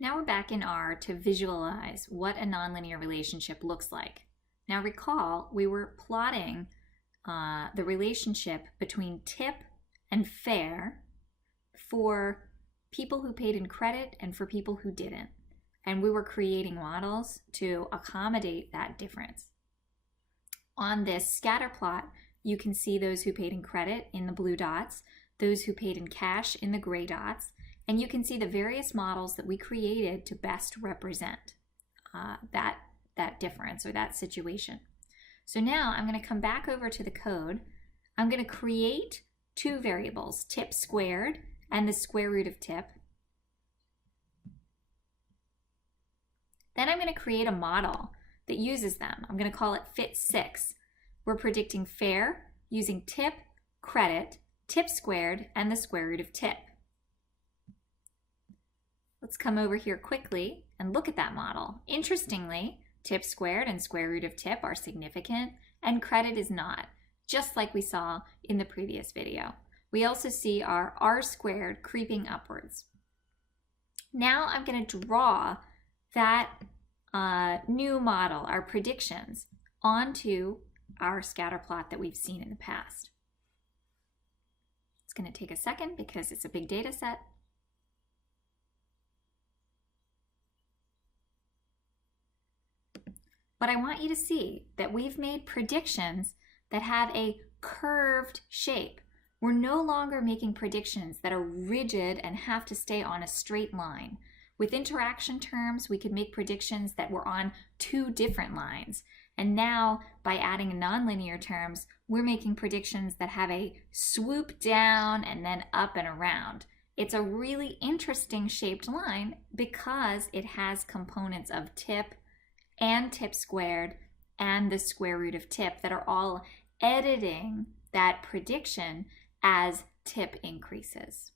Now we're back in R to visualize what a nonlinear relationship looks like. Now recall, we were plotting the relationship between tip and fare for people who paid in credit and for people who didn't. And we were creating models to accommodate that difference. On this scatter plot, you can see those who paid in credit in the blue dots, those who paid in cash in the gray dots, and you can see the various models that we created to best represent that difference or that situation. So now I'm going to come back over to the code. I'm going to create two variables, tip squared and the square root of tip. Then I'm going to create a model that uses them. I'm going to call it fit6. We're predicting fare using tip, credit, tip squared, and the square root of tip. Let's come over here quickly and look at that model. Interestingly, tip squared and square root of tip are significant, and credit is not, just like we saw in the previous video. We also see our R squared creeping upwards. Now I'm going to draw that new model, our predictions, onto our scatter plot that we've seen in the past. It's going to take a second because it's a big data set. But I want you to see that we've made predictions that have a curved shape. We're no longer making predictions that are rigid and have to stay on a straight line. With interaction terms, we could make predictions that were on two different lines. And now, by adding nonlinear terms, we're making predictions that have a swoop down and then up and around. It's a really interesting shaped line because it has components of tip and tip squared and the square root of tip that are all editing that prediction as tip increases.